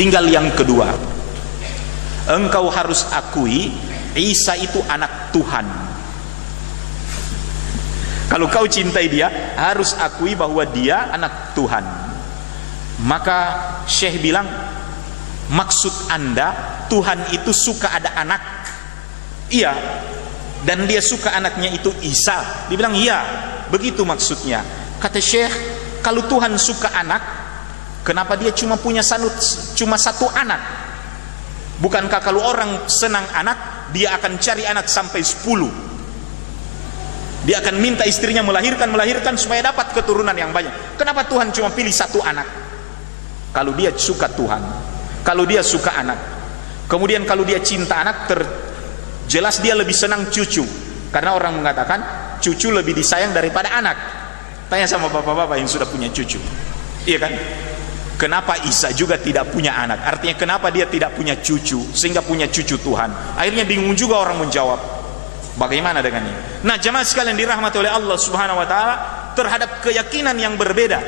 Tinggal yang kedua, engkau harus akui Isa itu anak Tuhan. Kalau kau cintai dia, harus akui bahwa dia anak Tuhan. Maka Syekh bilang, maksud Anda Tuhan itu suka ada anak? Iya. Dan dia suka anaknya itu Isa. Dia bilang iya, begitu maksudnya. Kata Syekh, kalau Tuhan suka anak, kenapa dia cuma punya satu anak? Bukankah kalau orang senang anak, dia akan cari anak sampai 10? Dia akan minta istrinya melahirkan supaya dapat keturunan yang banyak. Kenapa Tuhan cuma pilih satu anak? Kalau dia suka Tuhan, kalau dia suka anak, kemudian kalau dia cinta anak, jelas dia lebih senang cucu. Karena orang mengatakan cucu lebih disayang daripada anak. Tanya sama bapak-bapak yang sudah punya cucu, iya kan? Kenapa Isa juga tidak punya anak? Artinya kenapa dia tidak punya cucu sehingga punya cucu Tuhan? Akhirnya bingung juga orang menjawab. Bagaimana dengan ini? Nah, jemaah sekalian dirahmati oleh Allah Subhanahu wa taala, terhadap keyakinan yang berbeda,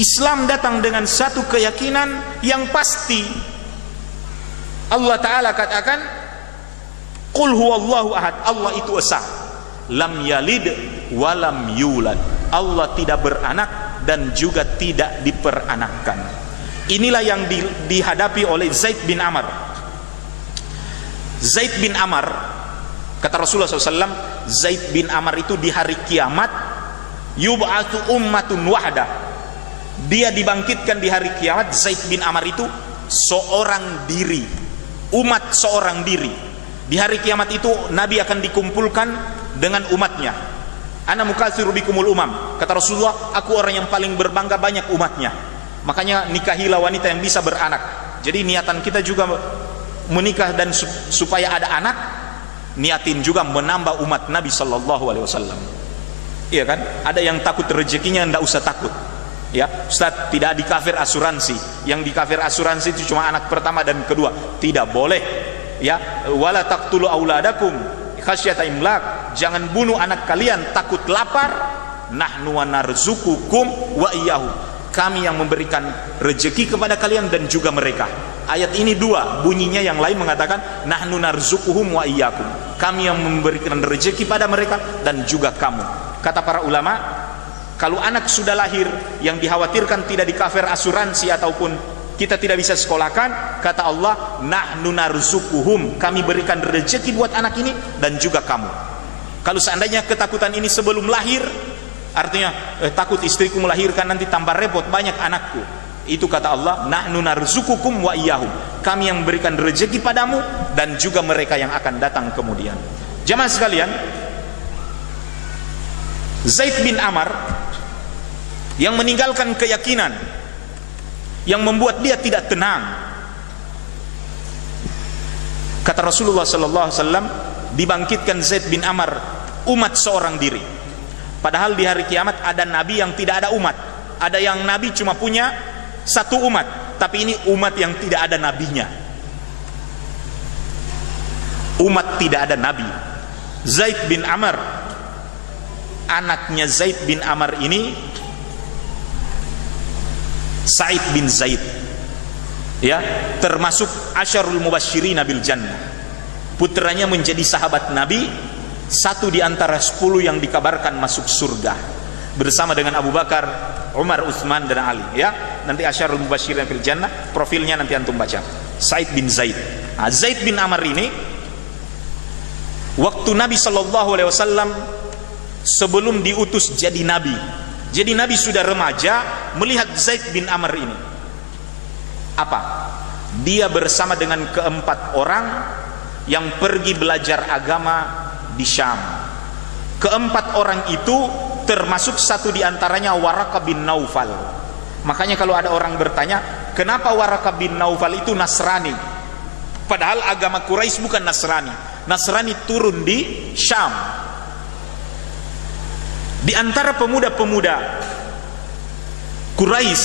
Islam datang dengan satu keyakinan yang pasti. Allah taala katakan, qul huwallahu ahad, Allah itu esa, lam yalid walam yulad, Allah tidak beranak dan juga tidak diperanakkan. Inilah yang dihadapi oleh Zaid bin Amr. Zaid bin Amr, kata Rasulullah SAW, Zaid bin Amr itu di hari kiamat, yub'atu ummatun wahda, dia dibangkitkan di hari kiamat. Zaid bin Amr itu seorang diri, umat seorang diri. Di hari kiamat itu Nabi akan dikumpulkan dengan umatnya. Ana mukatsiru bikumul umam, kata Rasulullah, aku orang yang paling berbangga banyak umatnya. Makanya nikahilah wanita yang bisa beranak. Jadi niatan kita juga menikah dan supaya ada anak, niatin juga menambah umat Nabi sallallahu alaihi wasallam. Iya kan? Ada yang takut rezekinya, enggak usah takut. Ya, Ustaz, tidak di kafir asuransi. Yang di kafir asuransi itu cuma anak pertama dan kedua. Tidak boleh. Ya, wala taqtulu auladakum khasyata imlak, jangan bunuh anak kalian takut lapar. Nahnu narzuqukum wa iyyahum, kami yang memberikan rezeki kepada kalian dan juga mereka. Ayat ini dua, bunyinya yang lain mengatakan nahnu narzuquhum wa iyyakum, kami yang memberikan rezeki pada mereka dan juga kamu. Kata para ulama, kalau anak sudah lahir yang dikhawatirkan tidak di cover asuransi ataupun kita tidak bisa sekolahkan, kata Allah, nahnu narzuquhum, kami berikan rezeki buat anak ini dan juga kamu. Kalau seandainya ketakutan ini sebelum lahir, artinya takut istriku melahirkan nanti tambah repot banyak anakku, itu kata Allah, nahnu narzuqukum wa iyyahum, kami yang memberikan rezeki padamu dan juga mereka yang akan datang kemudian. Jamaah sekalian, Zaid bin Amr yang meninggalkan keyakinan yang membuat dia tidak tenang, kata Rasulullah sallallahu alaihi wasallam, dibangkitkan Zaid bin Amr, umat seorang diri. Padahal di hari kiamat ada nabi yang tidak ada umat, ada yang nabi cuma punya satu umat, tapi ini umat yang tidak ada nabinya, umat tidak ada nabi. Zaid bin Amr, anaknya Zaid bin Amr ini Sa'id bin Zaid, ya, termasuk asyarul mubasysyirina bil jannah. Putranya menjadi sahabat Nabi, satu di antara 10 yang dikabarkan masuk surga bersama dengan Abu Bakar, Umar, Utsman dan Ali, ya. Nanti asyarul mubasysyirina bil jannah, profilnya nanti antum baca. Sa'id bin Zaid. Nah, Zaid bin Amr ini waktu Nabi sallallahu alaihi wasallam sebelum diutus jadi nabi, jadi Nabi sudah remaja, melihat Zaid bin Amr ini. Apa? Dia bersama dengan keempat orang yang pergi belajar agama di Syam. Keempat orang itu termasuk satu di antaranya Waraqah bin Naufal. Makanya kalau ada orang bertanya, kenapa Waraqah bin Naufal itu Nasrani? Padahal agama Quraisy bukan Nasrani. Nasrani turun di Syam. Di antara pemuda-pemuda Quraisy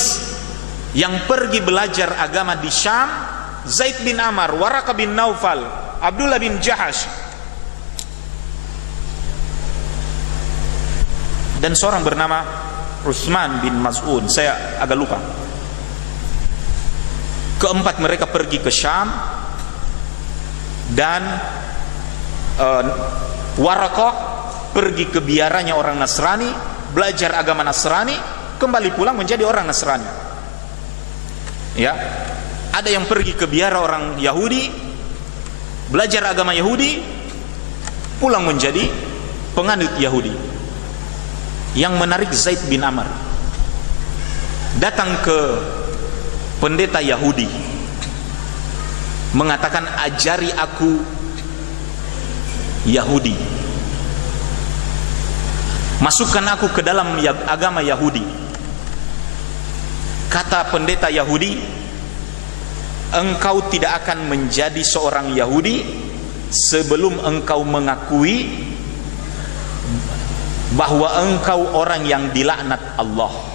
yang pergi belajar agama di Syam, Zaid bin Amr, Waraqah bin Naufal, Abdullah bin Jahash, dan seorang bernama Utsman bin Mas'ud, saya agak lupa. Keempat, mereka pergi ke Syam, dan Waraqah pergi ke biaranya orang Nasrani, belajar agama Nasrani, kembali pulang menjadi orang Nasrani. Ya, ada yang pergi ke biara orang Yahudi, belajar agama Yahudi, pulang menjadi penganut Yahudi. Yang menarik, Zaid bin Amr datang ke pendeta Yahudi, mengatakan, ajari aku Yahudi, masukkan aku ke dalam agama Yahudi. Kata pendeta Yahudi, engkau tidak akan menjadi seorang Yahudi sebelum engkau mengakui bahwa engkau orang yang dilaknat Allah.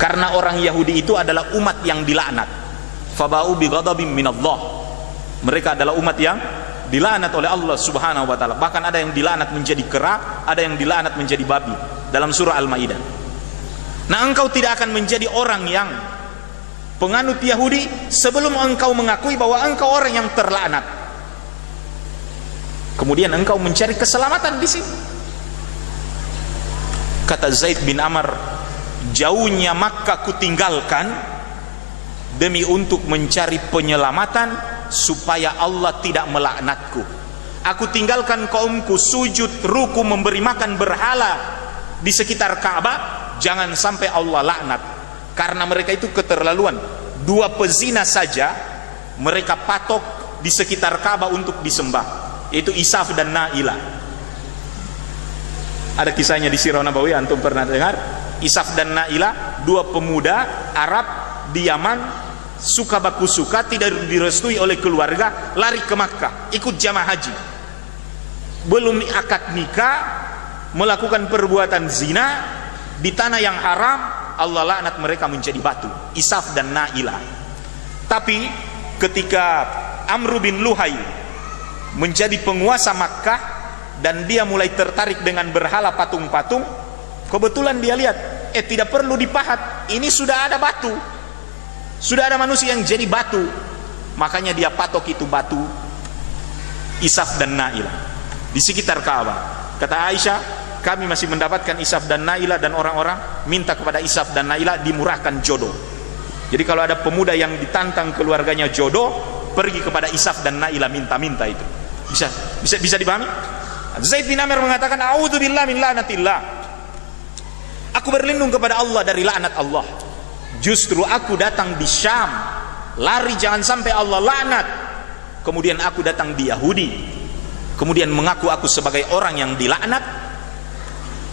Karena orang Yahudi itu adalah umat yang dilaknat. Faba'u bi ghadabin minallah. Mereka adalah umat yang dilaknat oleh Allah Subhanahu wa taala. Bahkan ada yang dilaknat menjadi kera, ada yang dilaknat menjadi babi dalam surah Al-Maidah. Nah, engkau tidak akan menjadi orang yang penganut Yahudi sebelum engkau mengakui bahwa engkau orang yang terlaknat. Kemudian engkau mencari keselamatan di sini. Kata Zaid bin Amr, jauhnya Makkah kutinggalkan demi untuk mencari penyelamatan supaya Allah tidak melaknatku. Aku tinggalkan kaumku sujud, ruku, memberi makan berhala di sekitar Ka'bah, jangan sampai Allah laknat. Karena mereka itu keterlaluan. 2 pezina saja mereka patok di sekitar Ka'bah untuk disembah, yaitu Isaf dan Nailah. Ada kisahnya di Sirah Nabawi, antum pernah dengar? Isaf dan Nailah, 2 pemuda Arab di Yaman, suka baku suka, tidak direstui oleh keluarga, lari ke Makkah, ikut jamaah haji. Belum akad nikah, melakukan perbuatan zina di tanah yang haram, Allah laknat mereka menjadi batu. Isaf dan Nailah. Tapi ketika Amr bin Luhai menjadi penguasa Makkah dan dia mulai tertarik dengan berhala patung-patung, kebetulan dia lihat, tidak perlu dipahat, ini sudah ada batu, sudah ada manusia yang jadi batu. Makanya dia patok itu batu Isaf dan Nailah di sekitar Ka'bah. Kata Aisyah, kami masih mendapatkan Isaf dan Nailah, dan orang-orang minta kepada Isaf dan Nailah dimurahkan jodoh. Jadi kalau ada pemuda yang ditantang keluarganya jodoh, pergi kepada Isaf dan Nailah minta-minta itu. Bisa dipahami? Zaid bin Amr mengatakan, a'udzubillah min la'natillah. Aku berlindung kepada Allah dari laknat Allah. Justru aku datang di Syam, lari jangan sampai Allah laknat. Kemudian aku datang di Yahudi, kemudian mengaku aku sebagai orang yang dilaknat.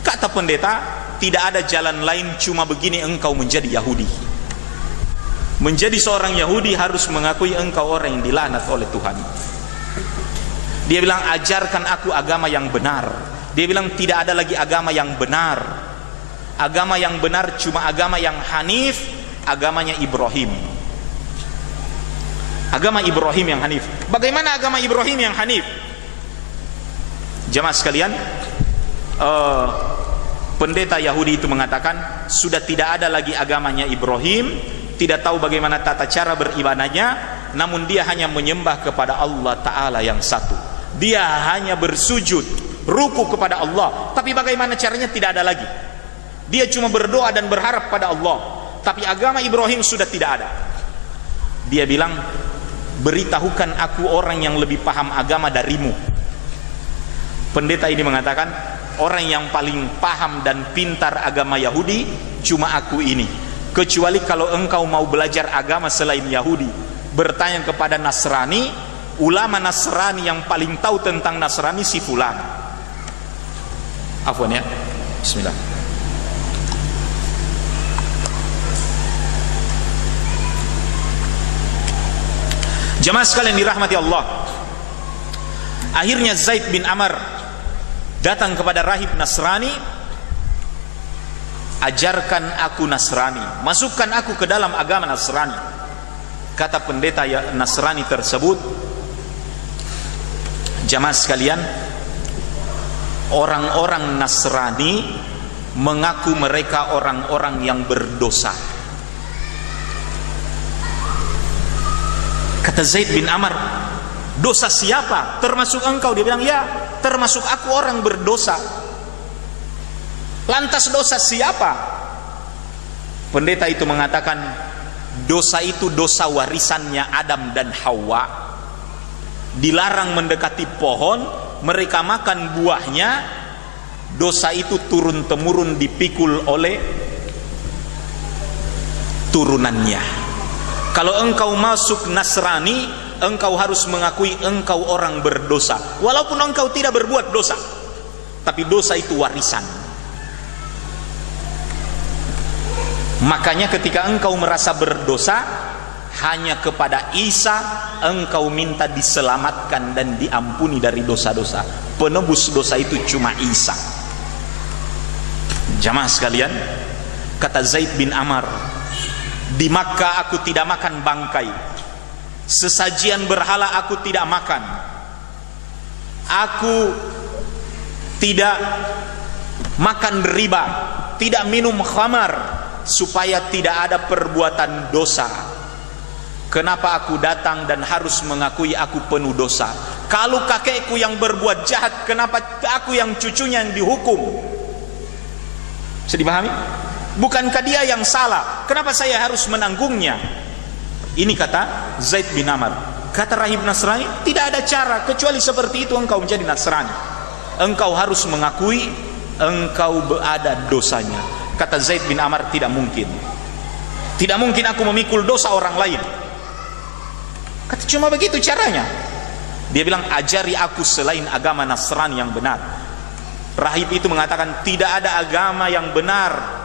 Kata pendeta, tidak ada jalan lain cuma begini engkau menjadi Yahudi. Menjadi seorang Yahudi harus mengakui engkau orang yang dilaknat oleh Tuhan. Dia bilang, ajarkan aku agama yang benar. Dia bilang, tidak ada lagi agama yang benar. Agama yang benar cuma agama yang hanif, agamanya Ibrahim. Agama Ibrahim yang hanif. Bagaimana agama Ibrahim yang hanif? Jemaah sekalian, pendeta Yahudi itu mengatakan, sudah tidak ada lagi agamanya Ibrahim, tidak tahu bagaimana tata cara beribadahnya, namun dia hanya menyembah kepada Allah Ta'ala yang satu. Dia hanya bersujud, ruku kepada Allah, tapi bagaimana caranya tidak ada lagi. Dia cuma berdoa dan berharap pada Allah. Tapi agama Ibrahim sudah tidak ada. Dia bilang, beritahukan aku orang yang lebih paham agama darimu. Pendeta ini mengatakan, orang yang paling paham dan pintar agama Yahudi cuma aku ini. Kecuali kalau engkau mau belajar agama selain Yahudi, bertanya kepada Nasrani, ulama Nasrani yang paling tahu tentang Nasrani si fulan. Afwan ya. Bismillah. Jemaah sekalian dirahmati Allah. Akhirnya Zaid bin Amr datang kepada rahib Nasrani, ajarkan aku Nasrani, masukkan aku ke dalam agama Nasrani. Kata pendeta Nasrani tersebut, jamaah sekalian, orang-orang Nasrani mengaku mereka orang-orang yang berdosa. Kata Zaid bin Amr, dosa siapa? Termasuk engkau? Dia bilang, ya, termasuk aku orang berdosa. Lantas dosa siapa? Pendeta itu mengatakan, dosa itu dosa warisannya Adam dan Hawa. Dilarang mendekati pohon, mereka makan buahnya, dosa itu turun-temurun dipikul oleh turunannya. Kalau engkau masuk Nasrani, engkau harus mengakui engkau orang berdosa, walaupun engkau tidak berbuat dosa, tapi dosa itu warisan. Makanya ketika engkau merasa berdosa, hanya kepada Isa engkau minta diselamatkan dan diampuni dari dosa-dosa. Penebus dosa itu cuma Isa. Jamaah sekalian, kata Zaid bin Amr, di Makkah aku tidak makan bangkai, sesajian berhala aku tidak makan, aku tidak makan riba, tidak minum khamar, supaya tidak ada perbuatan dosa. Kenapa aku datang dan harus mengakui aku penuh dosa? Kalau kakekku yang berbuat jahat, kenapa aku yang cucunya yang dihukum? Bisa dipahami? Bukankah dia yang salah? Kenapa saya harus menanggungnya? Ini kata Zaid bin Amr. Kata rahib Nasrani, tidak ada cara kecuali seperti itu engkau menjadi Nasrani. Engkau harus mengakui engkau berada dosanya. Kata Zaid bin Amr, tidak mungkin. Tidak mungkin aku memikul dosa orang lain. Kata, cuma begitu caranya. Dia bilang, ajari aku selain agama Nasrani yang benar. Rahib itu mengatakan, tidak ada agama yang benar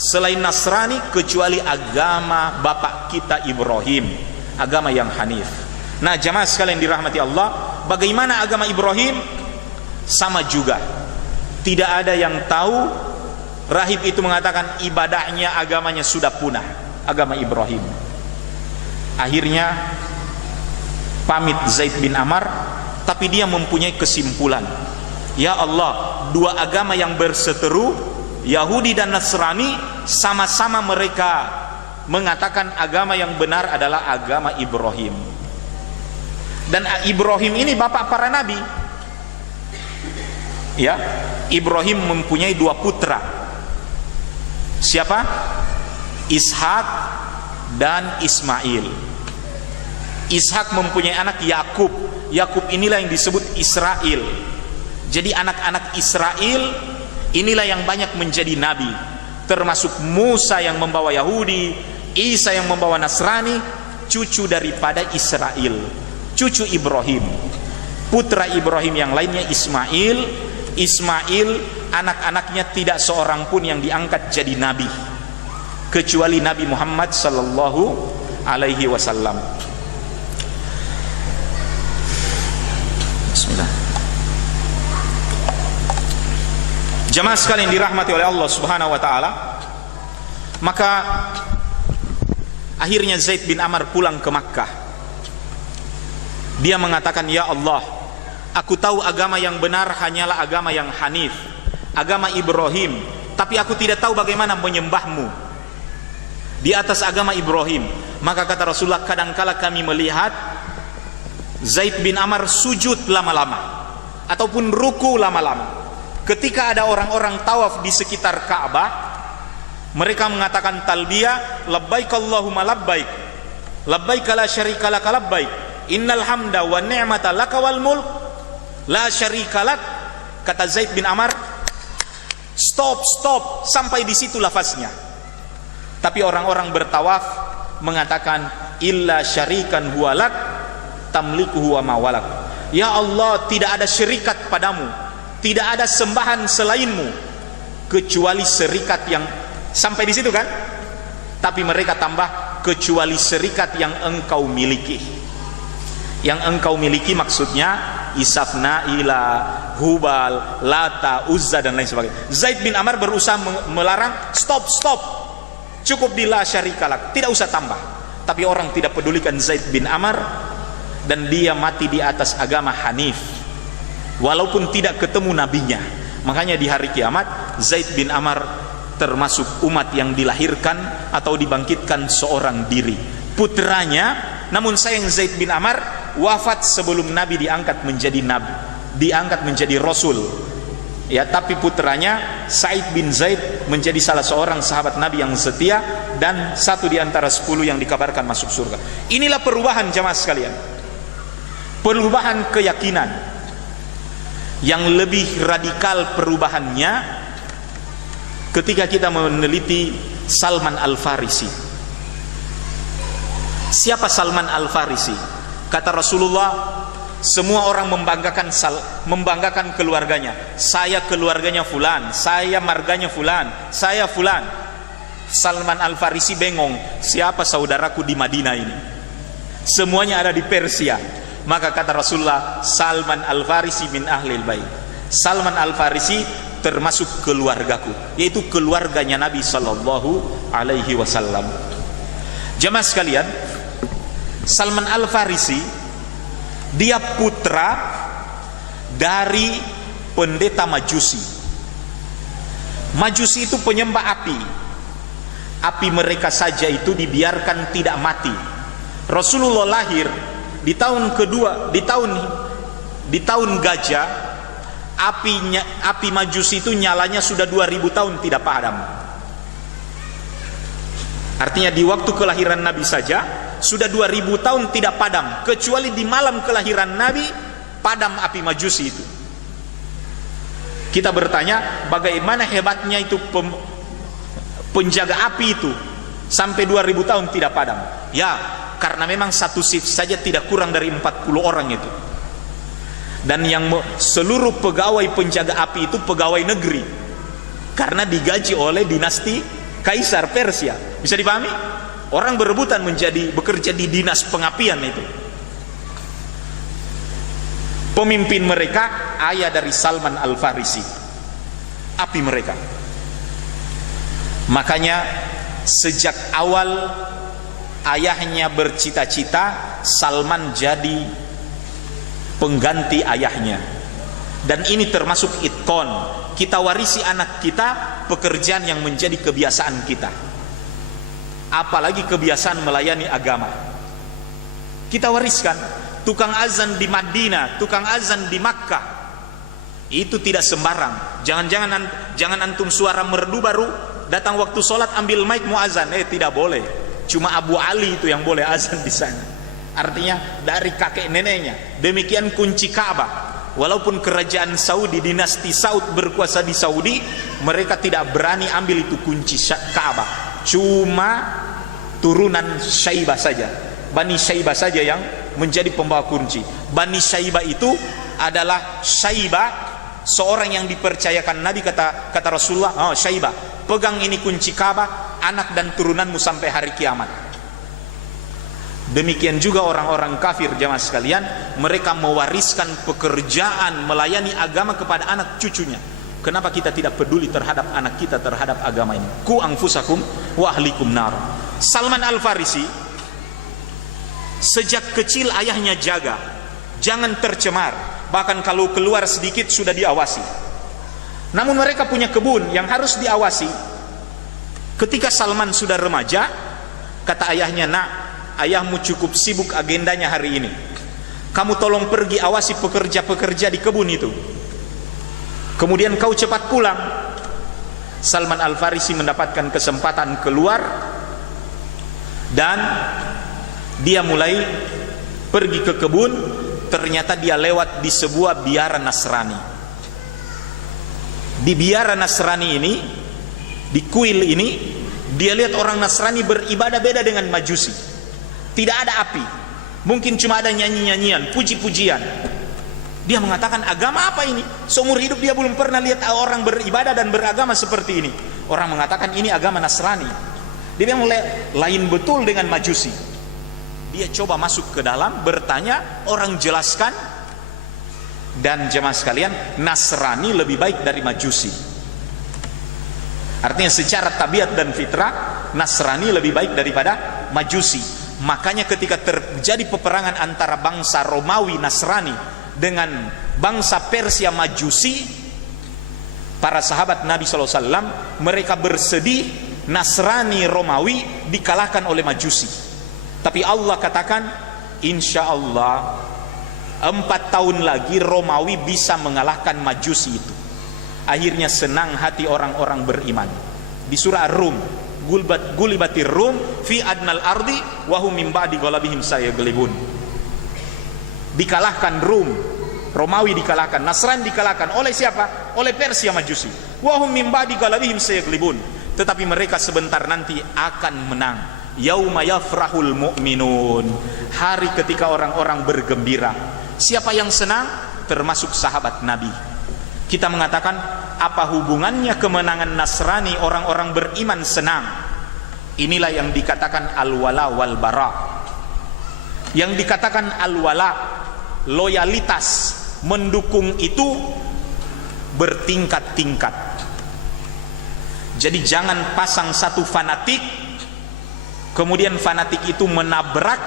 selain Nasrani kecuali agama bapak kita Ibrahim, agama yang Hanif. Nah, jamaah sekalian dirahmati Allah, bagaimana agama Ibrahim? Sama juga, tidak ada yang tahu. Rahib itu mengatakan ibadahnya, agamanya sudah punah, agama Ibrahim. Akhirnya pamit Zaid bin Amr, tapi dia mempunyai kesimpulan, ya Allah, dua agama yang berseteru, Yahudi dan Nasrani, sama-sama mereka mengatakan agama yang benar adalah agama Ibrahim. Dan Ibrahim ini bapak para nabi. Ya, Ibrahim mempunyai dua putra. Siapa? Ishak dan Ismail. Ishak mempunyai anak Yakub. Yakub inilah yang disebut Israel. Jadi anak-anak Israel inilah yang banyak menjadi nabi, termasuk Musa yang membawa Yahudi, Isa yang membawa Nasrani, cucu daripada Israel, cucu Ibrahim. Putra Ibrahim yang lainnya Ismail. Ismail anak-anaknya tidak seorang pun yang diangkat jadi nabi kecuali Nabi Muhammad sallallahu alaihi wasallam. Bismillah. Jamaah sekalian dirahmati oleh Allah Subhanahu wa taala, maka akhirnya Zaid bin Amr pulang ke Makkah. Dia mengatakan, ya Allah, aku tahu agama yang benar hanyalah agama yang Hanif, agama Ibrahim, tapi aku tidak tahu bagaimana menyembahmu di atas agama Ibrahim. Maka kata Rasulullah, kadangkala kami melihat Zaid bin Amr sujud lama-lama ataupun ruku lama-lama. Ketika ada orang-orang tawaf di sekitar Ka'bah, mereka mengatakan talbiyah, labbaik Allahumma labbaik, labbaik la syarika laka labbaik, innal hamda wa ni'mata laka wal mulk la syarika lak. Kata Zaid bin Amr, stop, sampai di situ lafaznya. Tapi orang-orang bertawaf mengatakan, illa syarikan huwalak tamlikuhu wa mawalak. Ya Allah, tidak ada syirikat padamu, tidak ada sembahan selainmu kecuali serikat yang, sampai di situ kan? Tapi mereka tambah, kecuali serikat yang engkau miliki. Yang engkau miliki maksudnya Isafna, Ila, Hubal, Lata, Uzza dan lain sebagainya. Zaid bin Amr berusaha melarang, stop, cukup di la syarikalak, tidak usah tambah. Tapi orang tidak pedulikan Zaid bin Amr, dan dia mati di atas agama Hanif walaupun tidak ketemu nabinya. Makanya di hari kiamat Zaid bin Amr termasuk umat yang dilahirkan atau dibangkitkan seorang diri. Putranya Namun sayang Zaid bin Amr wafat sebelum Nabi diangkat menjadi rasul. Ya, tapi putranya Sa'id bin Zaid menjadi salah seorang sahabat Nabi yang setia dan satu di antara 10 yang dikabarkan masuk surga. Inilah perubahan jamaah sekalian. Perubahan keyakinan yang lebih radikal perubahannya ketika kita meneliti Salman Al-Farisi. Siapa Salman Al-Farisi? Kata Rasulullah, semua orang membanggakan keluarganya. Saya keluarganya fulan, saya marganya fulan, saya fulan. Salman Al-Farisi bengong, siapa saudaraku di Madinah ini? Semuanya ada di Persia. Maka kata Rasulullah, Salman Al-Farisi min ahlil bait. Salman Al-Farisi termasuk keluargaku, yaitu keluarganya Nabi sallallahu alaihi wasallam. Jemaah sekalian, Salman Al-Farisi dia putra dari pendeta Majusi. Majusi itu penyembah api. Api mereka saja itu dibiarkan tidak mati. Rasulullah lahir di tahun kedua, di tahun gajah, api Majusi itu nyalanya sudah 2000 tahun tidak padam. Artinya di waktu kelahiran Nabi saja sudah 2000 tahun tidak padam, kecuali di malam kelahiran Nabi padam api Majusi itu. Kita bertanya, bagaimana hebatnya itu penjaga api itu sampai 2000 tahun tidak padam? Ya, karena memang satu shift saja tidak kurang dari 40 orang itu. Dan yang seluruh pegawai penjaga api itu pegawai negeri, karena digaji oleh dinasti Kaisar Persia. Bisa dipahami? Orang berebutan bekerja di dinas pengapian itu. Pemimpin mereka ayah dari Salman Al-Farisi, api mereka. Makanya sejak awal ayahnya bercita-cita Salman jadi pengganti ayahnya. Dan ini termasuk itkon. Kita warisi anak kita pekerjaan yang menjadi kebiasaan kita. Apalagi kebiasaan melayani agama. Kita wariskan. Tukang azan di Madinah, tukang azan di Makkah, itu tidak sembarang. Jangan antum suara merdu baru datang waktu sholat ambil mic mau azan. Tidak boleh. Cuma Abu Ali itu yang boleh azan di sana. Artinya dari kakek neneknya. Demikian kunci Ka'bah. Walaupun kerajaan Saudi, dinasti Saud berkuasa di Saudi, mereka tidak berani ambil itu kunci Ka'bah. Cuma turunan Syaibah saja, Bani Syaibah saja yang menjadi pembawa kunci. Bani Syaibah itu adalah Syaibah, seorang yang dipercayakan Nabi, kata Rasulullah, oh Syaibah, pegang ini kunci Ka'bah, anak dan turunanmu sampai hari kiamat. Demikian juga orang-orang kafir jamaah sekalian, mereka mewariskan pekerjaan melayani agama kepada anak cucunya. Kenapa kita tidak peduli terhadap anak kita, terhadap agama ini? Ku anfusakum wa ahlikum nar. Salman Al-Farisi sejak kecil ayahnya jaga, jangan tercemar, bahkan kalau keluar sedikit sudah diawasi. Namun mereka punya kebun yang harus diawasi. Ketika Salman sudah remaja, kata ayahnya, nak, ayahmu cukup sibuk agendanya hari ini. Kamu tolong pergi awasi pekerja-pekerja di kebun itu. Kemudian kau cepat pulang. Salman Al-Farisi mendapatkan kesempatan keluar dan dia mulai pergi ke kebun. Ternyata dia lewat di sebuah biara Nasrani. Di biara Nasrani ini, di kuil ini, dia lihat orang Nasrani beribadah beda dengan Majusi. Tidak ada api, mungkin cuma ada nyanyi-nyanyian, puji-pujian. Dia mengatakan, agama apa ini? Seumur hidup dia belum pernah lihat orang beribadah dan beragama seperti ini. Orang mengatakan ini agama Nasrani. Dia bilang lain betul dengan Majusi. Dia coba masuk ke dalam, bertanya, orang jelaskan. Dan jemaah sekalian, Nasrani lebih baik dari Majusi. Artinya secara tabiat dan fitrah, Nasrani lebih baik daripada Majusi. Makanya ketika terjadi peperangan antara bangsa Romawi Nasrani dengan bangsa Persia Majusi, para sahabat Nabi SAW mereka bersedih Nasrani Romawi dikalahkan oleh Majusi. Tapi Allah katakan, insya Allah 4 tahun lagi Romawi bisa mengalahkan Majusi itu. Akhirnya senang hati orang-orang beriman. Di surah Rum, gulibatir Rum fi adnal ardi wa hum min ba'di ghalabihim sayaglibun. Dikalahkan Rum, Romawi dikalahkan, Nasrani dikalahkan oleh siapa? Oleh Persia Majusi. Wa hum min ba'di ghalabihim sayaglibun. Tetapi mereka sebentar nanti akan menang. Yauma yafrahul mu'minun. Hari ketika orang-orang bergembira. Siapa yang senang? Termasuk sahabat Nabi. Kita mengatakan, apa hubungannya kemenangan Nasrani orang-orang beriman senang? Inilah yang dikatakan al-wala wal bara. Yang dikatakan al-wala, loyalitas, mendukung itu bertingkat-tingkat. Jadi jangan pasang satu fanatik, kemudian fanatik itu menabrak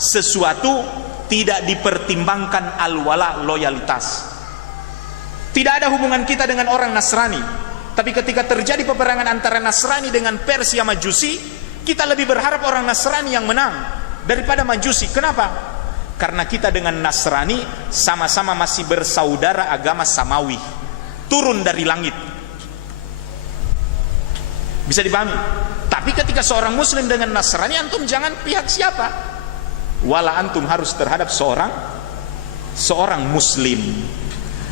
sesuatu, tidak dipertimbangkan al-wala, loyalitas. Tidak ada hubungan kita dengan orang Nasrani, tapi ketika terjadi peperangan antara Nasrani dengan Persia Majusi, kita lebih berharap orang Nasrani yang menang daripada Majusi. Kenapa? Karena kita dengan Nasrani sama-sama masih bersaudara agama samawi, turun dari langit. Bisa dipahami? Tapi ketika seorang Muslim dengan Nasrani, antum jangan pihak siapa. Wala antum harus terhadap seorang Muslim.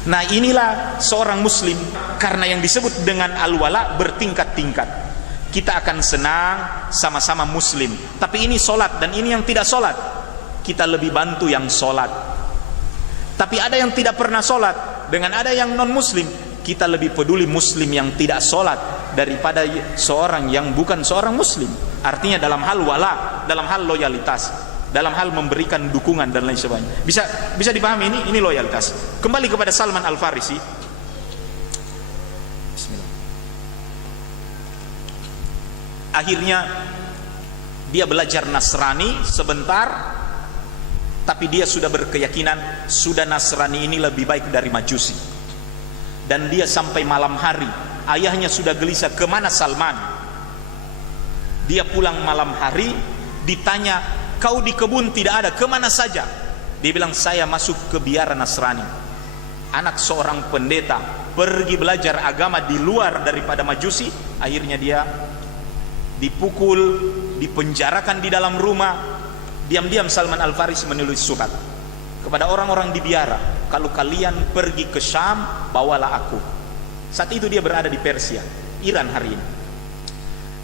Nah, inilah seorang Muslim. Karena yang disebut dengan al-wala bertingkat-tingkat. Kita akan senang sama-sama Muslim. Tapi ini solat dan ini yang tidak solat, kita lebih bantu yang solat. Tapi ada yang tidak pernah solat, dengan ada yang non Muslim, kita lebih peduli Muslim yang tidak solat daripada seorang yang bukan seorang Muslim. Artinya dalam hal wala, dalam hal loyalitas, dalam hal memberikan dukungan dan lain sebagainya. Bisa dipahami ini loyalitas. Kembali kepada Salman Al-Farisi. Bismillah. Akhirnya dia belajar Nasrani sebentar, tapi dia sudah berkeyakinan sudah Nasrani ini lebih baik dari Majusi. Dan dia sampai malam hari, ayahnya sudah gelisah, kemana Salman? Dia pulang malam hari, ditanya, kau di kebun tidak ada, kemana saja? Dia bilang, saya masuk ke biara Nasrani. Anak seorang pendeta pergi belajar agama di luar daripada Majusi. Akhirnya dia dipukul, dipenjarakan di dalam rumah. Diam-diam Salman Al-Farisi menulis surat kepada orang-orang di biara, kalau kalian pergi ke Syam, bawalah aku. Saat itu dia berada di Persia, Iran hari ini.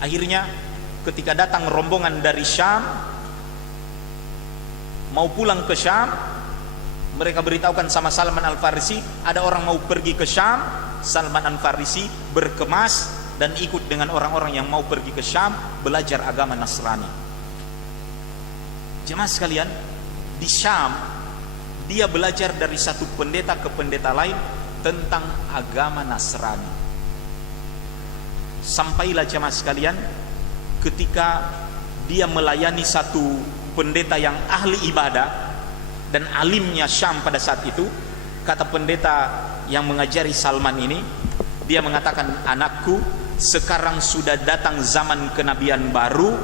Akhirnya ketika datang rombongan dari Syam mau pulang ke Syam, mereka beritahukan sama Salman Al-Farisi, ada orang mau pergi ke Syam. Salman Al-Farisi berkemas dan ikut dengan orang-orang yang mau pergi ke Syam belajar agama Nasrani. Jemaah sekalian, di Syam dia belajar dari satu pendeta ke pendeta lain tentang agama Nasrani. Sampailah jemaah sekalian, ketika dia melayani satu pendeta yang ahli ibadah dan alimnya Syam pada saat itu, kata pendeta yang mengajari Salman ini, dia mengatakan, anakku, sekarang sudah datang zaman kenabian baru,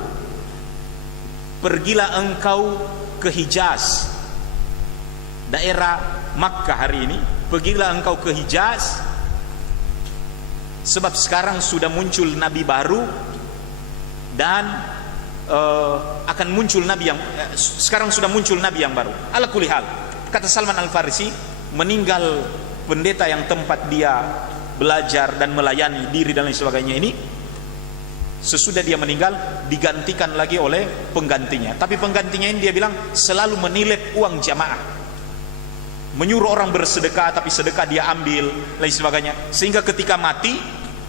pergilah engkau ke Hijaz, daerah Makkah hari ini, pergilah engkau ke Hijaz, sebab sekarang sudah muncul nabi baru dan akan muncul nabi yang sekarang sudah muncul nabi yang baru. Ala kulli hal, kata Salman Al-Farisi, meninggal pendeta yang tempat dia belajar dan melayani diri dan lain sebagainya ini, sesudah dia meninggal digantikan lagi oleh penggantinya. Tapi penggantinya ini dia bilang selalu menilep uang jamaah, menyuruh orang bersedekah tapi sedekah dia ambil, lain sebagainya. Sehingga ketika mati,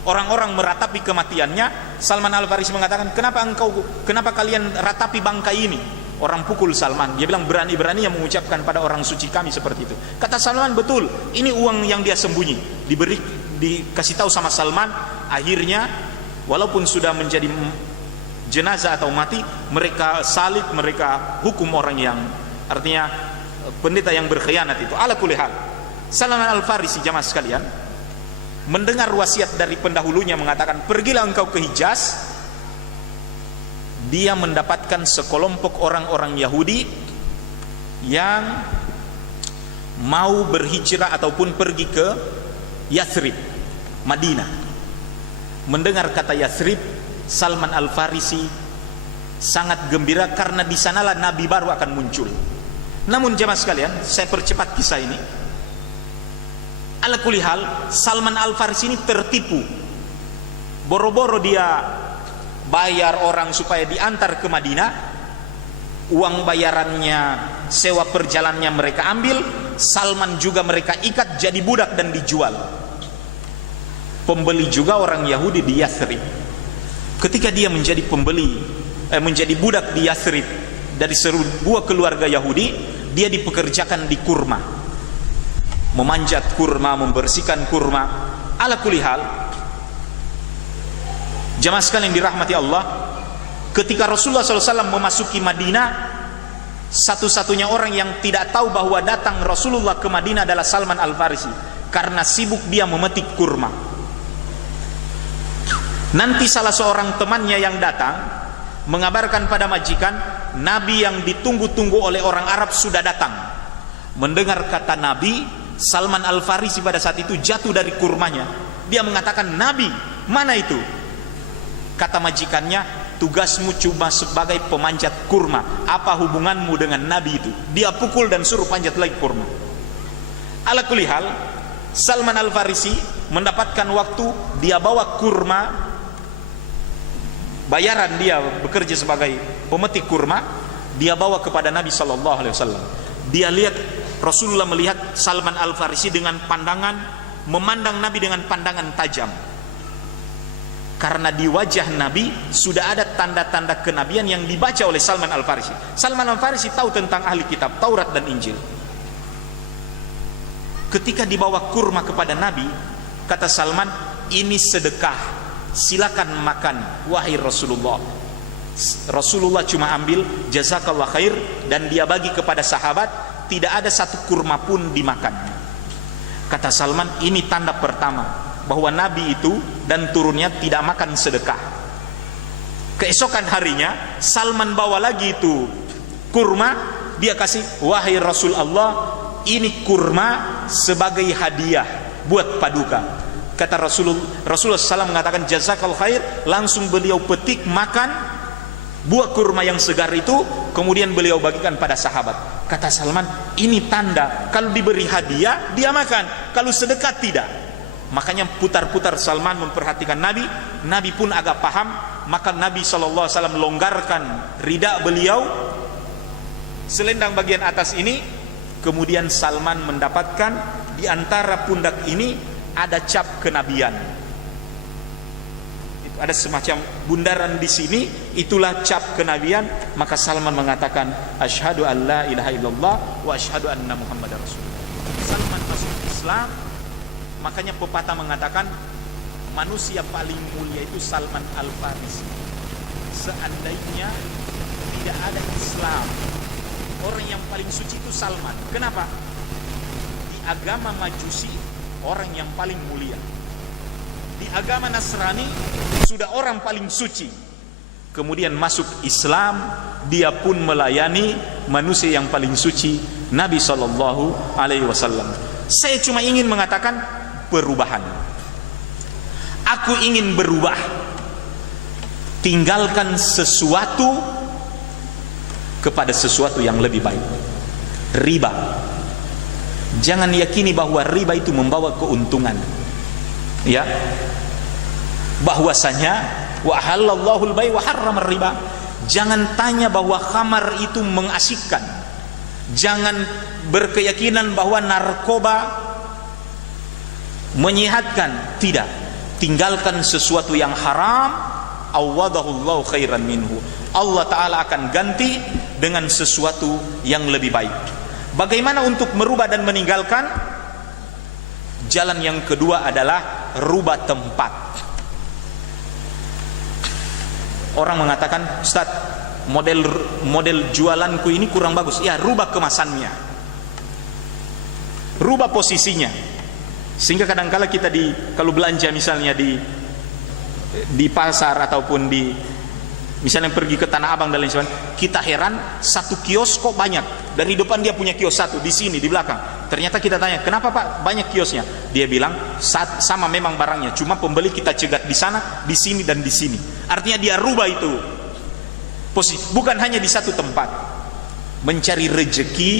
orang-orang meratapi kematiannya. Salman Al-Farisi mengatakan, kenapa kalian ratapi bangkai ini? Orang pukul Salman. Dia bilang, berani-berani yang mengucapkan pada orang suci kami seperti itu. Kata Salman, betul, ini uang yang dia sembunyi. Dikasih tahu sama Salman. Akhirnya walaupun sudah menjadi jenazah atau mati, mereka salib, mereka hukum orang yang, artinya pendeta yang berkhianat itu. Ala kulli hal, Salman Al-Farisi jamaah sekalian mendengar wasiat dari pendahulunya mengatakan, pergilah engkau ke Hijaz, dia mendapatkan sekelompok orang-orang Yahudi yang mau berhijrah ataupun pergi ke Yathrib, Madinah. Mendengar kata Yathrib, Salman Al-Farisi sangat gembira karena di sanalah Nabi baru akan muncul. Namun jemaah sekalian, saya percepat kisah ini. Ala kulli hal, Salman Al-Farisi ini tertipu. Boro-boro dia bayar orang supaya diantar ke Madinah, uang bayarannya, sewa perjalanannya mereka ambil, Salman juga mereka ikat jadi budak dan dijual. Pembeli juga orang Yahudi di Yathrib. Ketika dia menjadi menjadi budak di Yathrib dari sebuah keluarga Yahudi, dia dipekerjakan di kurma, memanjat kurma, membersihkan kurma. Ala kulli hal, jemaah sekalian yang dirahmati Allah, ketika Rasulullah SAW memasuki Madinah, satu-satunya orang yang tidak tahu bahwa datang Rasulullah ke Madinah adalah Salman Al-Farisi, karena sibuk dia memetik kurma. Nanti salah seorang temannya yang datang mengabarkan pada majikan, Nabi yang ditunggu-tunggu oleh orang Arab sudah datang. Mendengar kata Nabi, Salman Al-Farisi pada saat itu jatuh dari kurmanya. Dia mengatakan, Nabi, mana itu? Kata majikannya, tugasmu cuma sebagai pemanjat kurma. Apa hubunganmu dengan Nabi itu? Dia pukul dan suruh panjat lagi kurma. Ala kulli hal, Salman Al-Farisi mendapatkan waktu, dia bawa kurma, bayaran dia bekerja sebagai pemetik kurma, dia bawa kepada Nabi SAW. Dia lihat, Rasulullah melihat Salman Al-Farisi dengan pandangan, memandang Nabi dengan pandangan tajam. Karena di wajah Nabi sudah ada tanda-tanda kenabian yang dibaca oleh Salman Al-Farisi. Salman Al-Farisi tahu tentang ahli kitab Taurat dan Injil. Ketika dibawa kurma kepada Nabi, kata Salman, ini sedekah, silakan makan wahai Rasulullah. Rasulullah cuma ambil, jazakallah khair, dan dia bagi kepada sahabat, tidak ada satu kurma pun dimakan. Kata Salman, ini tanda pertama bahwa Nabi itu dan turunnya tidak makan sedekah. Keesokan harinya Salman bawa lagi itu kurma, dia kasih, wahai Rasul Allah, ini kurma sebagai hadiah buat paduka. Kata Rasulullah SAW mengatakan jazakal khair, langsung beliau petik makan buah kurma yang segar itu, kemudian beliau bagikan pada sahabat. Kata Salman, ini tanda kalau diberi hadiah dia makan, kalau sedekah tidak. Makanya putar-putar Salman memperhatikan Nabi. Nabi pun agak paham, maka Nabi SAW longgarkan rida beliau, selendang bagian atas ini. Kemudian Salman mendapatkan di antara pundak ini ada cap kenabian. Itu ada semacam bundaran di sini, itulah cap kenabian. Maka Salman mengatakan, asyhadu an la ilaha illallah wa asyhadu anna muhammadar rasulullah. Salman masuk Islam. Makanya pepatah mengatakan manusia paling mulia itu Salman Al-Farisi. Seandainya tidak ada Islam, orang yang paling suci itu Salman. Kenapa? Di agama Majusi orang yang paling mulia. Di agama Nasrani sudah orang paling suci. Kemudian masuk Islam, dia pun melayani manusia yang paling suci, Nabi SAW. Saya cuma ingin mengatakan perubahan. Aku ingin berubah. Tinggalkan sesuatu kepada sesuatu yang lebih baik. Riba. Jangan yakini bahwa riba itu membawa keuntungan. Ya. Bahwasanya wa halallahu al-bai' wa harrama riba. Jangan tanya bahwa khamar itu mengasyikkan. Jangan berkeyakinan bahwa narkoba menyehatkan. Tidak. Tinggalkan sesuatu yang haram, awadahullahu khairan minhu. Allah Ta'ala akan ganti dengan sesuatu yang lebih baik. Bagaimana untuk merubah dan meninggalkan? Jalan yang kedua adalah rubah tempat. Orang mengatakan, Ustaz, model jualanku ini kurang bagus. Ya, rubah kemasannya, rubah posisinya. Sehingga kadang-kala kita kalau belanja misalnya di pasar ataupun di Misalnya pergi ke Tanah Abang dan lain sebagainya, kita heran satu kios kok banyak. Dari depan dia punya kios satu, di sini di belakang. Ternyata kita tanya, kenapa Pak banyak kiosnya? Dia bilang sama memang barangnya, cuma pembeli kita cegat di sana, di sini dan di sini. Artinya dia rubah itu posisi, bukan hanya di satu tempat. Mencari rezeki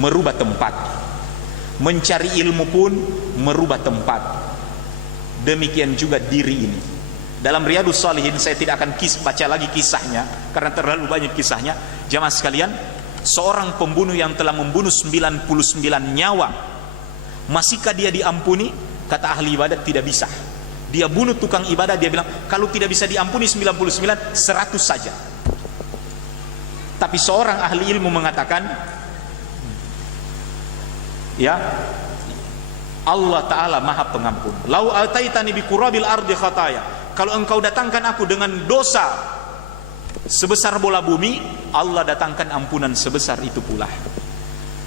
merubah tempat, mencari ilmu pun merubah tempat. Demikian juga diri ini. Dalam Riyadhus Shalihin, saya tidak akan baca lagi kisahnya karena terlalu banyak kisahnya. Jamaah sekalian, seorang pembunuh yang telah membunuh 99 nyawa, masihkah dia diampuni? Kata ahli ibadat, tidak bisa. Dia bunuh tukang ibadah, dia bilang kalau tidak bisa diampuni 99, 100 saja. Tapi seorang ahli ilmu mengatakan, ya, Allah Ta'ala maha pengampun. Lau ataitani bi qurabil ardi khataya, kalau engkau datangkan aku dengan dosa sebesar bola bumi, Allah datangkan ampunan sebesar itu pula.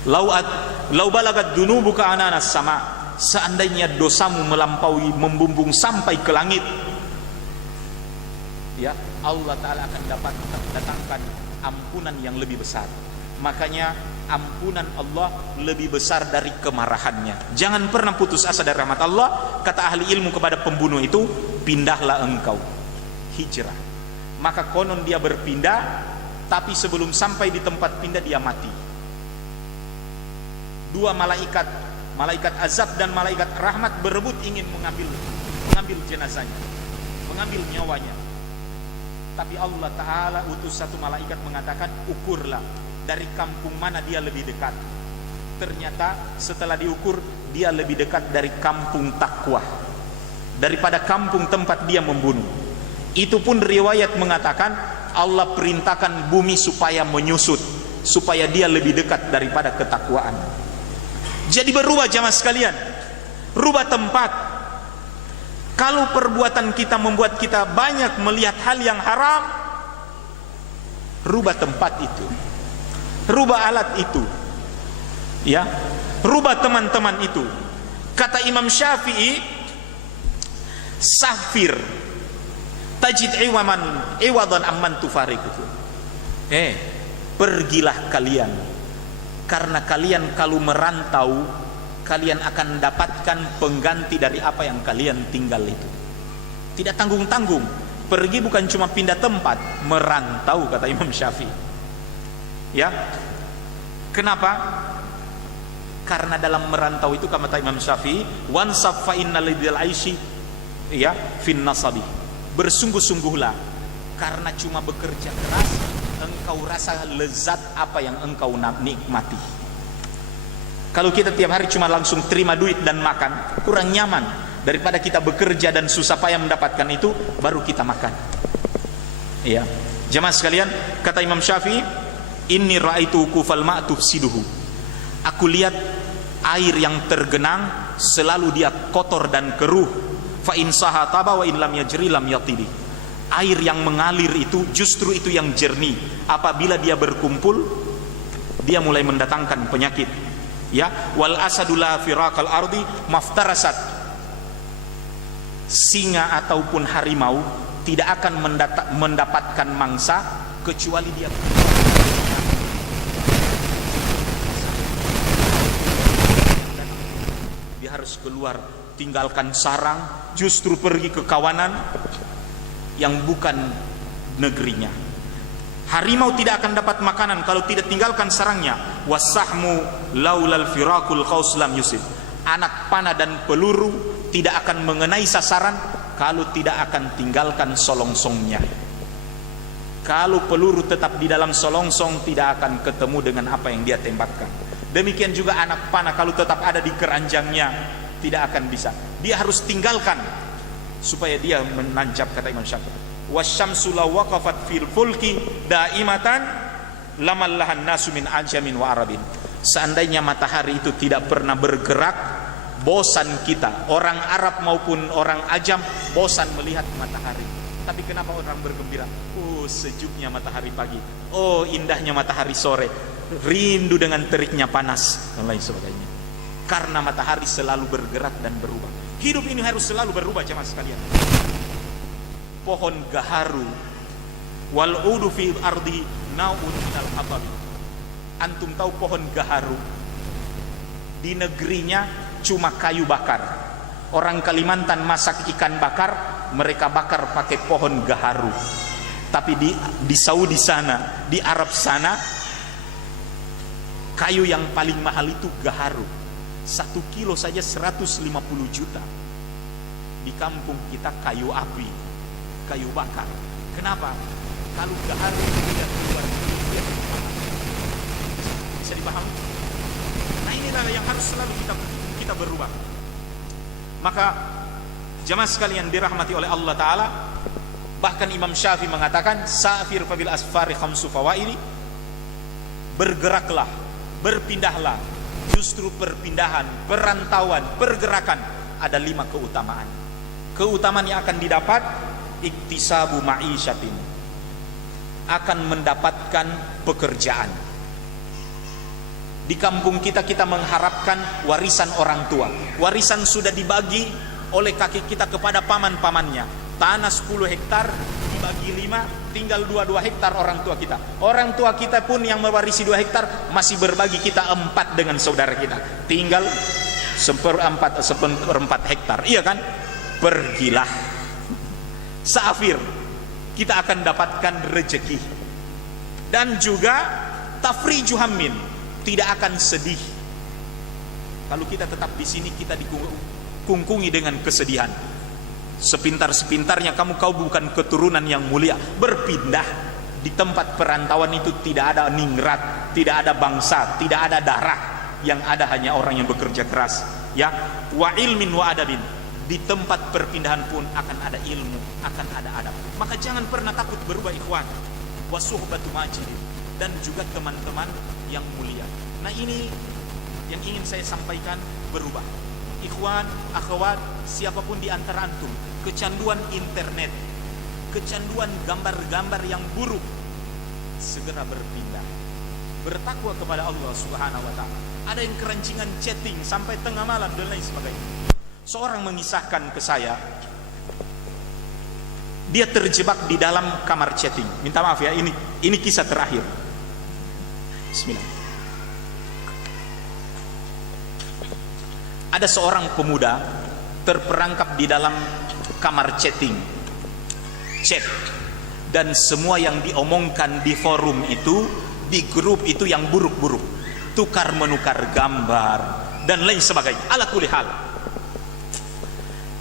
Lau balagat dunubuka ananas sama, seandainya dosamu melampaui, membumbung sampai ke langit, ya, Allah Ta'ala akan datangkan ampunan yang lebih besar. Makanya ampunan Allah lebih besar dari kemarahannya. Jangan pernah putus asa dari rahmat Allah. Kata ahli ilmu kepada pembunuh itu, pindahlah engkau, hijrah. Maka konon dia berpindah, tapi sebelum sampai di tempat pindah dia mati. Dua malaikat, malaikat azab dan malaikat rahmat berebut ingin mengambil jenazahnya, mengambil nyawanya. Tapi Allah Ta'ala utus satu malaikat mengatakan, ukurlah dari kampung mana dia lebih dekat. Ternyata setelah diukur, dia lebih dekat dari kampung takwa daripada kampung tempat dia membunuh. Itu pun riwayat mengatakan Allah perintahkan bumi supaya menyusut, supaya dia lebih dekat daripada ketakwaan. Jadi berubah jamaah sekalian, rubah tempat. Kalau perbuatan kita membuat kita banyak melihat hal yang haram, rubah tempat itu, rubah alat itu, ya, rubah teman-teman itu. Kata Imam Syafi'i, safir tajid iwadan amman tufariquhu. Pergilah kalian, karena kalian kalau merantau, kalian akan dapatkan pengganti dari apa yang kalian tinggal itu. Tidak tanggung-tanggung. Pergi bukan cuma pindah tempat, merantau, kata Imam Syafi'i. Ya, kenapa? Karena dalam merantau itu, kata Imam Syafi'i, wansaf fa inna lidil aishi, ya, fin nasabi. Bersungguh-sungguhlah, karena cuma bekerja keras engkau rasa lezat apa yang engkau nikmati. Kalau kita tiap hari cuma langsung terima duit dan makan, kurang nyaman. Daripada kita bekerja dan susah payah mendapatkan itu, baru kita makan. Ya, jemaah sekalian, kata Imam Syafi'i, inni ra'aitu kufal ma' tufsiduhu. Aku lihat air yang tergenang selalu dia kotor dan keruh. Fa in saha taba wa in lam yajri lam yatidi. Air yang mengalir itu justru itu yang jernih. Apabila dia berkumpul, dia mulai mendatangkan penyakit. Ya, wal asadula firaqal ardi maftarasat. Singa ataupun harimau tidak akan mendapatkan mangsa kecuali dia harus keluar, tinggalkan sarang, justru pergi ke kawanan yang bukan negerinya. Harimau tidak akan dapat makanan kalau tidak tinggalkan sarangnya. Wasahmu laulal firaqul qaus lam yusib. Anak panah dan peluru tidak akan mengenai sasaran kalau tidak akan tinggalkan solongsongnya. Kalau peluru tetap di dalam solongsong, tidak akan ketemu dengan apa yang dia tembakkan. Demikian juga anak panah kalau tetap ada di keranjangnya, tidak akan bisa. Dia harus tinggalkan supaya dia menancap, kata Imam Syafi'i. Wasyamsu law waqafat fil fulki daimatan lamallahan nasu min ajamin wa arabin. Seandainya matahari itu tidak pernah bergerak, bosan kita, orang Arab maupun orang Ajam, bosan melihat matahari. Tapi kenapa orang bergembira? Oh, sejuknya matahari pagi, oh indahnya matahari sore, rindu dengan teriknya panas dan lain sebagainya. Karena matahari selalu bergerak dan berubah. Hidup ini harus selalu berubah, jemaah sekalian. Pohon gaharu Wal udu fi ardi naun minal hatab. Antum tahu pohon gaharu? Di negerinya cuma kayu bakar. Orang Kalimantan masak ikan bakar, mereka bakar pakai pohon gaharu. Tapi di Saudi sana, di Arab sana, kayu yang paling mahal itu gaharu. 1 kilo saja 150 juta. Di kampung kita kayu api, kayu bakar. Kenapa? Kalau gaharu tidak keluar, bisa dipahami? Nah, inilah yang harus selalu kita berubah. Maka jamaah sekalian dirahmati oleh Allah Ta'ala, bahkan Imam Syafi'i mengatakan, safir fabil asfari khamsu fawaidi, bergeraklah, berpindahlah. Justru perpindahan, perantauan, pergerakan ada 5 keutamaan. Keutamaan yang akan didapat, iktisabu ma'isyatin, akan mendapatkan pekerjaan. Di kampung kita mengharapkan warisan orang tua. Warisan sudah dibagi oleh kakek kita kepada paman-pamannya. Tanah 10 hektar dibagi 5, tinggal 2 hektar orang tua kita. Orang tua kita pun yang mewarisi 2 hektar masih berbagi kita 4 dengan saudara kita. Tinggal 1/4 hektar. Iya kan? Pergilah. Safir, kita akan dapatkan rezeki. Dan juga tafriju hammin, tidak akan sedih. Kalau kita tetap di sini, kita dikungkungi dengan kesedihan. Sepintar-sepintarnya kau bukan keturunan yang mulia. Berpindah. Di tempat perantauan itu tidak ada ningrat, tidak ada bangsa, tidak ada darah. Yang ada hanya orang yang bekerja keras. Ya, wa ilmin wa adabin. Di tempat perpindahan pun akan ada ilmu, akan ada adab. Maka jangan pernah takut berubah, ikhwan. Wa suhbatu majidin. Dan juga teman-teman yang mulia. Nah, ini yang ingin saya sampaikan, berubah. Ikhwan, akhwat, siapapun di antara antum, kecanduan internet, kecanduan gambar-gambar yang buruk, segera berpindah. Bertakwa kepada Allah Subhanahu wa ta'ala. Ada yang kerancingan chatting sampai tengah malam dan lain sebagainya. Seorang mengisahkan ke saya, dia terjebak di dalam kamar chatting. Minta maaf ya, ini kisah terakhir. Bismillah. Ada seorang pemuda terperangkap di dalam kamar chatting, chat, dan semua yang diomongkan di forum itu, di grup itu yang buruk-buruk, tukar menukar gambar dan lain sebagainya. Ala kulli hal,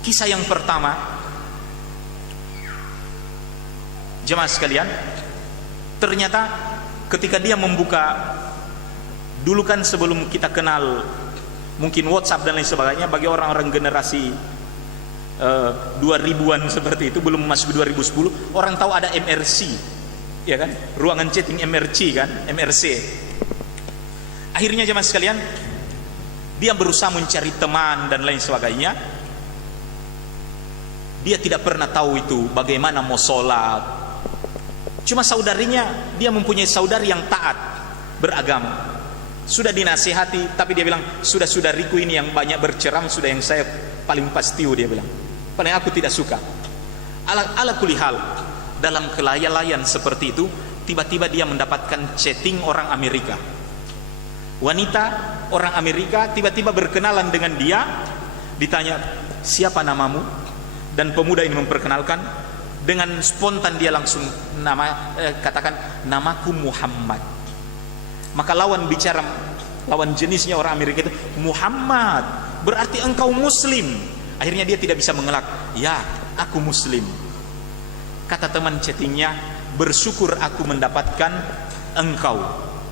kisah yang pertama, jemaah sekalian, ternyata ketika dia membuka, dulu kan sebelum kita kenal mungkin WhatsApp dan lain sebagainya, bagi orang-orang generasi 2000-an seperti itu, belum masuk 2010, orang tahu ada MRC, ya kan, ruangan chatting MRC kan, MRC. Akhirnya jemaah sekalian, dia berusaha mencari teman dan lain sebagainya. Dia tidak pernah tahu itu bagaimana mau sholat. Cuma saudarinya, dia mempunyai saudari yang taat beragama. Sudah dinasihati, tapi dia bilang, sudah-sudariku ini yang banyak berceram, sudah yang saya paling pasti, dia bilang, paling aku tidak suka. Ala kulli hal, dalam kelalaian seperti itu, tiba-tiba dia mendapatkan chatting orang Amerika. Wanita orang Amerika tiba-tiba berkenalan dengan dia, ditanya, siapa namamu? Dan pemuda ini memperkenalkan. Dengan spontan dia langsung katakan, namaku Muhammad. Maka lawan bicara, lawan jenisnya orang Amerika itu, Muhammad, berarti engkau muslim. Akhirnya dia tidak bisa mengelak, ya aku muslim. Kata teman chattingnya, bersyukur aku mendapatkan engkau,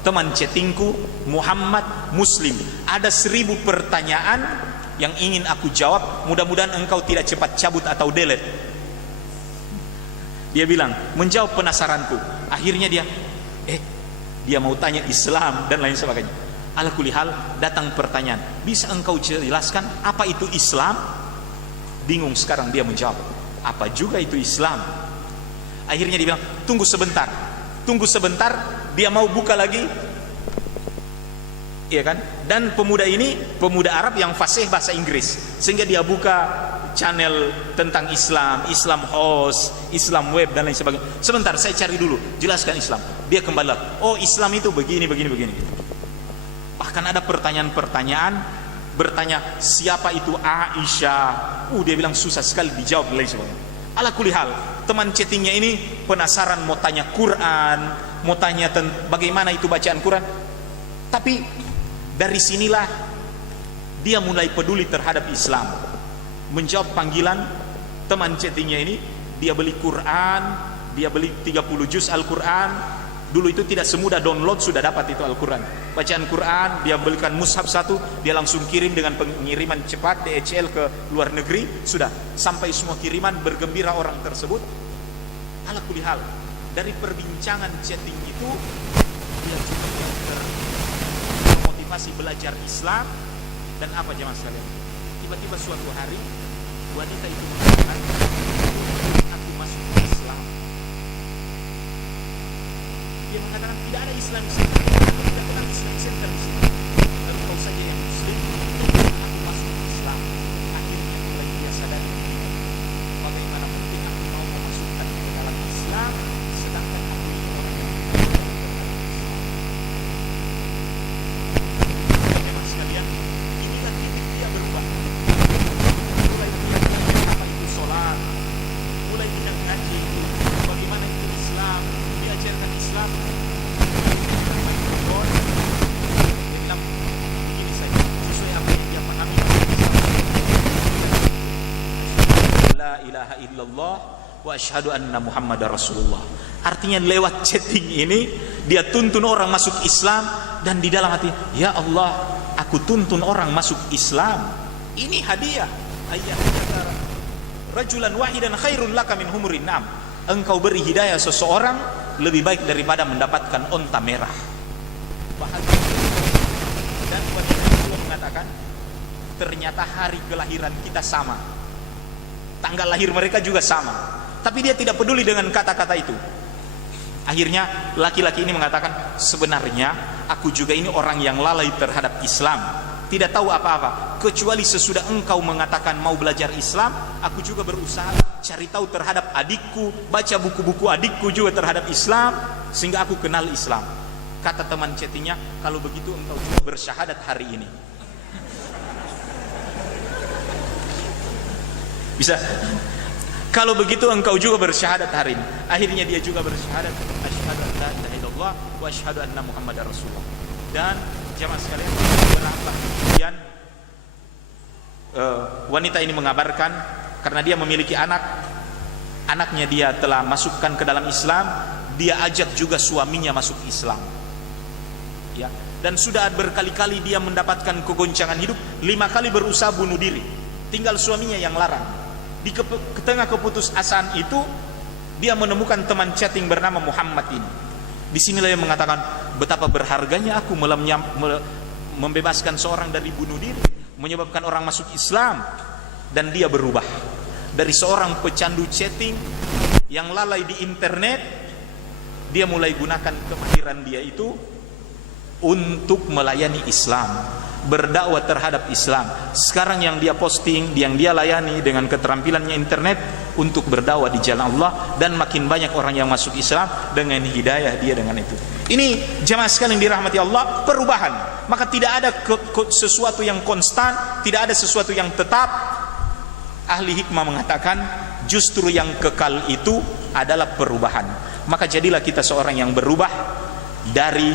teman chattingku Muhammad muslim. Ada 1000 pertanyaan yang ingin aku jawab, mudah-mudahan engkau tidak cepat cabut atau delete. Dia bilang, menjawab penasaranku. Akhirnya dia mau tanya Islam dan lain sebagainya. Ala kulli hal, datang pertanyaan, bisa engkau jelaskan apa itu Islam? Bingung sekarang dia menjawab, apa juga itu Islam? Akhirnya dia bilang, tunggu sebentar. Dia mau buka lagi, iya kan? Dan pemuda ini pemuda Arab yang fasih bahasa Inggris, sehingga dia buka channel tentang Islam, Islam host, Islam web dan lain sebagainya. Sebentar, saya cari dulu, jelaskan Islam. Dia kembali lagi, oh Islam itu begini. Bahkan ada pertanyaan-pertanyaan, bertanya siapa itu Aisyah. Dia bilang susah sekali dijawab dan lain sebagainya. Ala kulli hal, teman chattingnya ini penasaran, mau tanya Quran, mau tanya bagaimana itu bacaan Quran. Tapi dari sinilah dia mulai peduli terhadap Islam, menjawab panggilan teman chattingnya ini. Dia beli Quran, dia beli 30 juz Al-Quran. Dulu itu tidak semudah download, sudah dapat itu Al-Quran, bacaan Quran. Dia belikan mushaf satu, dia langsung kirim dengan pengiriman cepat DHL ke luar negeri. Sudah sampai semua kiriman, bergembira orang tersebut. Ala kulli hal, dari perbincangan chatting itu dia juga termotivasi belajar Islam. Dan apa jemaah sekalian, tiba-tiba suatu hari wanita itu mengatakan, aku masuk Islam. Dia mengatakan tidak ada Islam di sini, aku tidak kenal Islam center di sini. Lalu kau saja yang Muslim, aku masuk Islam. Akhirnya mulai dia sadari, bagaimana mungkin aku mau memasukkan ke dalam Islam, sedangkan aku ini orang yang memang sekalian. Inilah titik dia berubah. Mulai dia belajar apa itu sholat, mulai dia ngaji bagaimana itu Islam, diajarkan Islam. Dia bilang begini saja, sesuai apa yang dia pahami. La ilaha illallah wa asyhadu anna Muhammadar Rasulullah. Artinya lewat chatting ini dia tuntun orang masuk Islam, dan di dalam hati, ya Allah, aku tuntun orang masuk Islam. Ini hadiah. Ayyaka rajulan wahidan khairun laka min humurin na'am. Engkau beri hidayah seseorang lebih baik daripada mendapatkan onta merah. Bahagia. Dan wanita itu mengatakan, ternyata hari kelahiran kita sama, tanggal lahir mereka juga sama, tapi dia tidak peduli dengan kata-kata itu. Akhirnya laki-laki ini mengatakan, sebenarnya aku juga ini orang yang lalai terhadap Islam, tidak tahu apa-apa, kecuali sesudah engkau mengatakan mau belajar Islam, aku juga berusaha cari tahu terhadap adikku, baca buku-buku adikku juga terhadap Islam, sehingga aku kenal Islam. Kata teman chattingnya, kalau begitu engkau juga bersyahadat hari ini. Bisa? Kalau begitu engkau juga bersyahadat hari ini. Akhirnya dia juga bersyahadat, asyhadu an la ilaha illallah wa asyhadu anna Muhammadar Rasulullah. Dan jamaah sekalian, berapa kemudian wanita ini mengabarkan, karena dia memiliki anak, anaknya dia telah masukkan ke dalam Islam, dia ajak juga suaminya masuk Islam. Ya, dan sudah berkali-kali dia mendapatkan kegoncangan hidup, 5 kali berusaha bunuh diri, tinggal suaminya yang larang. Di tengah keputusasaan itu, dia menemukan teman chatting bernama Muhammad ini. Disinilah dia mengatakan, betapa berharganya aku membebaskan seorang dari bunuh diri, menyebabkan orang masuk Islam. Dan dia berubah dari seorang pecandu chatting yang lalai di internet. Dia mulai gunakan kemahiran dia itu untuk melayani Islam, berdakwah terhadap Islam. Sekarang yang dia posting, yang dia layani dengan keterampilannya internet untuk berdakwah di jalan Allah, dan makin banyak orang yang masuk Islam dengan hidayah dia dengan itu. Ini jemaah sekalian dirahmati Allah, perubahan. Maka tidak ada sesuatu yang konstan, tidak ada sesuatu yang tetap. Ahli hikmah mengatakan justru yang kekal itu adalah perubahan. Maka jadilah kita seorang yang berubah, dari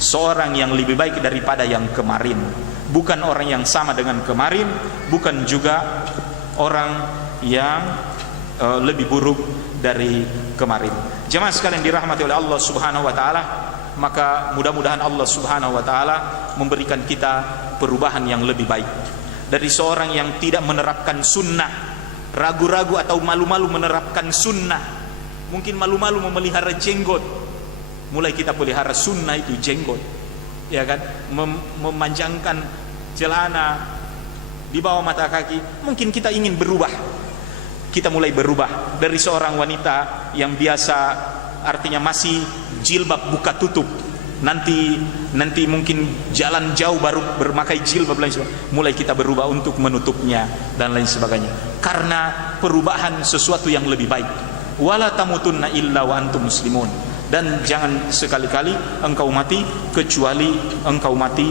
seorang yang lebih baik daripada yang kemarin, bukan orang yang sama dengan kemarin, bukan juga orang yang lebih buruk dari kemarin. Jemaah sekalian dirahmati oleh Allah Subhanahu wa taala, maka mudah-mudahan Allah Subhanahu wa taala memberikan kita perubahan yang lebih baik. Dari seorang yang tidak menerapkan sunnah, ragu-ragu atau malu-malu menerapkan sunnah, mungkin malu-malu memelihara jenggot, mulai kita pelihara sunnah itu jenggot, ya kan, memanjangkan celana di bawah mata kaki. Mungkin kita ingin berubah, kita mulai berubah dari seorang wanita yang biasa, artinya masih jilbab buka tutup, nanti mungkin jalan jauh baru bermakai jilbab lain sebagainya, mulai kita berubah untuk menutupnya dan lain sebagainya, karena perubahan sesuatu yang lebih baik. Wala tamutunna illa wa antum muslimun, dan jangan sekali-kali engkau mati kecuali engkau mati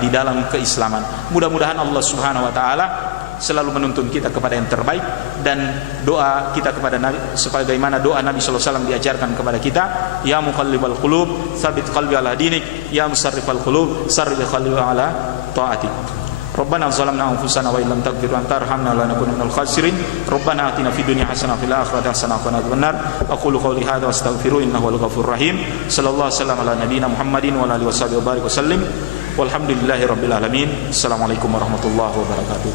di dalam keislaman. Mudah-mudahan Allah Subhanahu wa taala selalu menuntun kita kepada yang terbaik, dan doa kita kepada Nabi sebagaimana doa Nabi sallallahu alaihi wasallam diajarkan kepada kita, ya muqallibal qulub tsabbit qalbi ala dinik, ya musarrifal qulub sarrif qalbi ala taatik. Rabbana zalamna anfusana wa illam taghfir wa tarhamna lanakunanna minal khasirin. Rabbana atina fid dunya hasanah wa fil akhirati hasanah wa qina adzabannar. Aqulu qawli hadza wa astaghfiru innahu wal ghafurur rahim. Sallallahu alaihi wasallam ala nabiyyina Muhammadin wa ala alihi washabihi wa barik wa sallim. Walhamdulillahi rabbil alamin. Assalamualaikum warahmatullahi wabarakatuh.